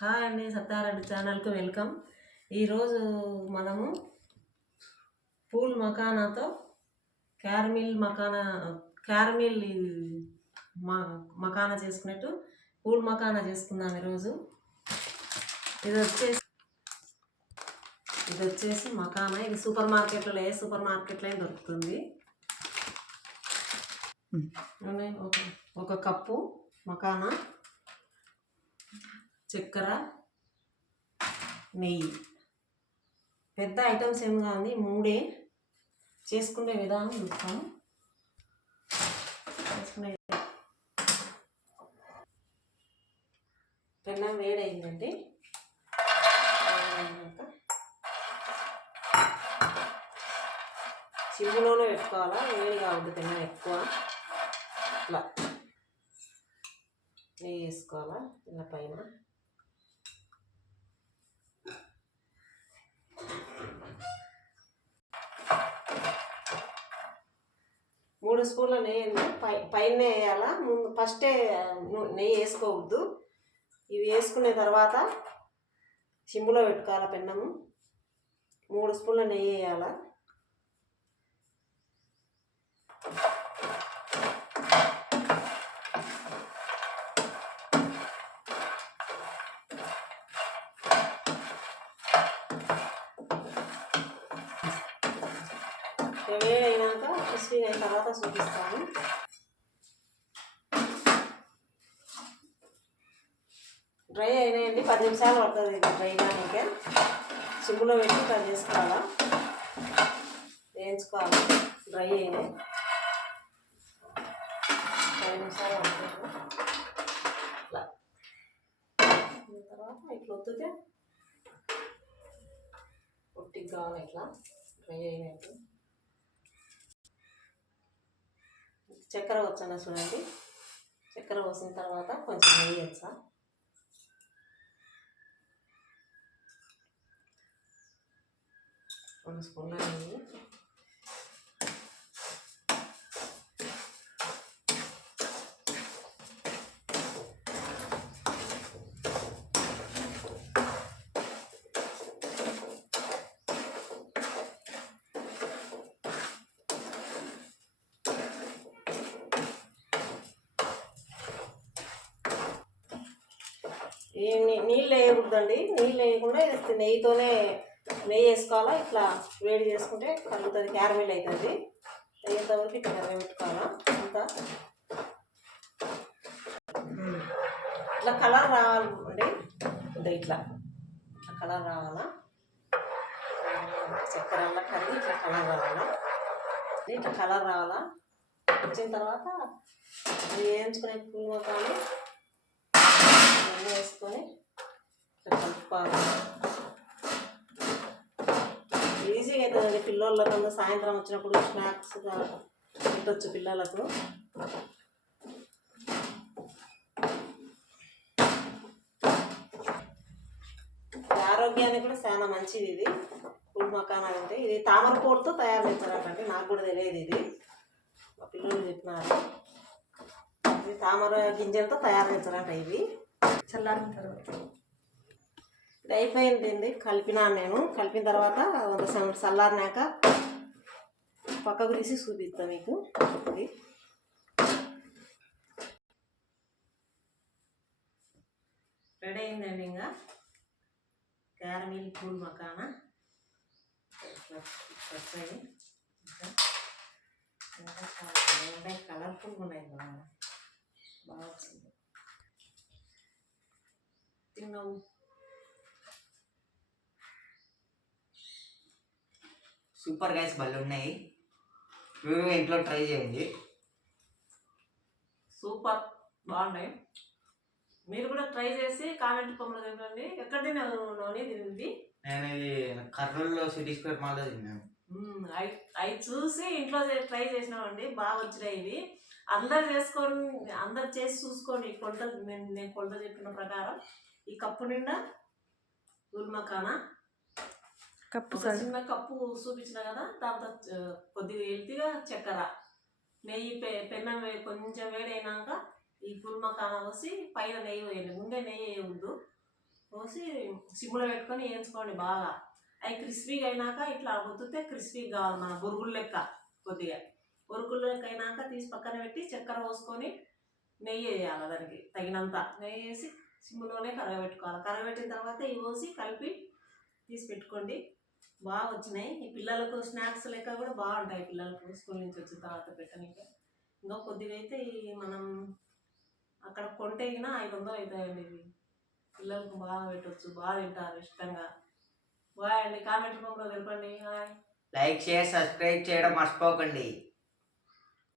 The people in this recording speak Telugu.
హాయ్ అండి, సత్యారెడ్డి ఛానల్కి వెల్కమ్. ఈరోజు మనము పూల్ మకానాతో క్యారమిల్ మకానా చేసుకున్నట్టు పూల్ మకానా చేసుకుందాం. ఈరోజు ఇది వచ్చేసి మకానా. ఇది సూపర్ మార్కెట్లో దొరుకుతుంది. ఒక కప్పు మకానా, చక్కెర, నెయ్యి. పెద్ద ఐటమ్స్ ఏం కాదు, మూడే. చేసుకునే విధానం చూస్తాము. పెన్నం వేడైందండి. సిమ్లోనే పెట్టుకోవాలా, వేడి కాబట్టి పెన్నం ఎక్కువ. ఇట్లా నెయ్యి వేసుకోవాలా ఇలా పైన. 3 స్పూన్ల నెయ్యి పైన వేయాలా. ముందు ఫస్టే నెయ్యి వేసుకోవద్దు. ఇవి వేసుకునే తర్వాత సిమ్లో పెట్టుకోవాలా పెన్నము. 3 స్పూన్ల నెయ్యి వేయాలా. వేడైనాక క్రిస్పీ అయిన తర్వాత చూపిస్తాను. డ్రై అయినాయండి, 10 నిమిషాలు పడుతుంది. ఇది డ్రై కానీకే సిమ్లో పెట్టి ఇట్లా చేసుకోవాలా, వేయించుకోవాలి. డ్రై అయినాయి, 10 నిమిషాలు పడుతుంది. ఇట్లా తర్వాత ఇట్లా వద్దుతే పొట్టికి కావాలి. ఇట్లా డ్రై అయినట్టు చక్కెర వచ్చాను చూడండి. చక్కెర పోసిన తర్వాత కొంచెం నెయ్యి వేసా. రెండు స్పూన్ల నెయ్యి. నీళ్ళు వేయకూడదండి. నీళ్ళు వేయకుండా నెయ్యితోనే నెయ్యి వేసుకోవాలా. ఇట్లా వేడి చేసుకుంటే కలుగుతుంది, క్యారమిల్ అవుతుంది. అయ్యేంతవరకు ఇట్లా పెట్టుకోవాలా. అంతా ఇట్లా కలర్ రావాలండి. ఇట్లా కలర్ రావాలా. చక్కెరల్లా కరిగి ఇట్లా కలర్ రావాలా. ఇట్లా కలర్ రావాలా. వచ్చిన తర్వాత వేయించుకునే పువ్వు కానీ వేసుకొని కలుపుకోవాలి. ఈజీగా అవుతుందండి. పిల్లలకు సాయంత్రం వచ్చినప్పుడు స్నాక్స్గా పెట్టవచ్చు పిల్లలకు. ఆరోగ్యానికి కూడా చాలా మంచిది ఇది పూల్ మకానా. అంటే ఇది తామర పూలతో తయారు చేస్తారంటండి, నాకు కూడా తెలియదు. ఇది మా పిల్లలు చెప్పినారు. ఇది తామర గింజలతో తయారు చేస్తారంట. ఇవి చల్లారిన తర్వాత ఇది అయిపోయింది. కలిపినాను నేను. కలిపిన తర్వాత చల్లారినాక పక్కకు తీసి చూపిస్తాను మీకు. ఇది రెడీ అయిందండి. ఇంకా క్యారమిల్ పూల్ మకానా వస్తాయి. ఇంకా కలర్ఫుల్గా ఉన్నాయి కదా, బాగా వచ్చింది. తిన్నావు. సూపర్ గైస్, భలే ఉన్నాయి. ఇంట్లో ట్రై చేయండి. సూపర్, బాగున్నాయి. మీరు కూడా ట్రై చేసి కామెంట్ రూపంలో చెప్పండి. ఎక్కడ తిన్నాను తింది. నేను ఇది కర్నూలులో సిటీ స్క్వేర్ మాల్లో తిన్నాను. అవి చూసి ఇంట్లో ట్రై చేసినామండి, బాగా వచ్చినాయి. ఇవి అందరు చేసి చూసుకోండి. కొలతలు నేను కొలత చెప్పిన ప్రకారం ఈ కప్పు నిండా పూల్ మకానా, చిన్న కప్పు చూపించిన కదా, దాంతో కొద్దిగా హెల్తీగా చక్కెర, నెయ్యి, పెన్నం కొంచెం వేడైనాక ఈ పూల్ మకానా పోసి పైన నెయ్యి వేయండి. ముందే నెయ్యి వేయవద్దు. పోసి సిమ్లో పెట్టుకొని వేయించుకోండి బాగా. అవి క్రిస్పీగా అయినాక ఇట్లా ఒత్తితే క్రిస్పీగా కావాలి, మన బొరుగులు లెక్క కొద్దిగా. బొరుగులు లెక్క అయినాక తీసి పక్కన పెట్టి చక్కెర పోసుకొని నెయ్యి వేయాలి, దానికి తగినంత నెయ్యి వేసి సిమ్లోనే కరగబెట్టుకోవాలి. కరగబెట్టిన తర్వాత ఇవి పోసి కలిపి తీసి పెట్టుకోండి. బాగా వచ్చినాయి. ఈ పిల్లలకు స్నాక్స్ లెక్క కూడా బాగుంటాయి, పిల్లలకు స్కూల్ నుంచి వచ్చిన తర్వాత పెట్టడానికి. ఇంకా కొద్దిగా అయితే ఈ మనం అక్కడ కొంటే అయినా 500 అవుతాయండి. ఇవి పిల్లలకు బాగా పెట్టవచ్చు, బాగా తింటారు ఇష్టంగా. బాయ్ అండి, కామెంట్ రూపంలో తెలపండి. హాయ్. లైక్ షేర్ సబ్స్క్రైబ్ చేయడం మర్చిపోకండి.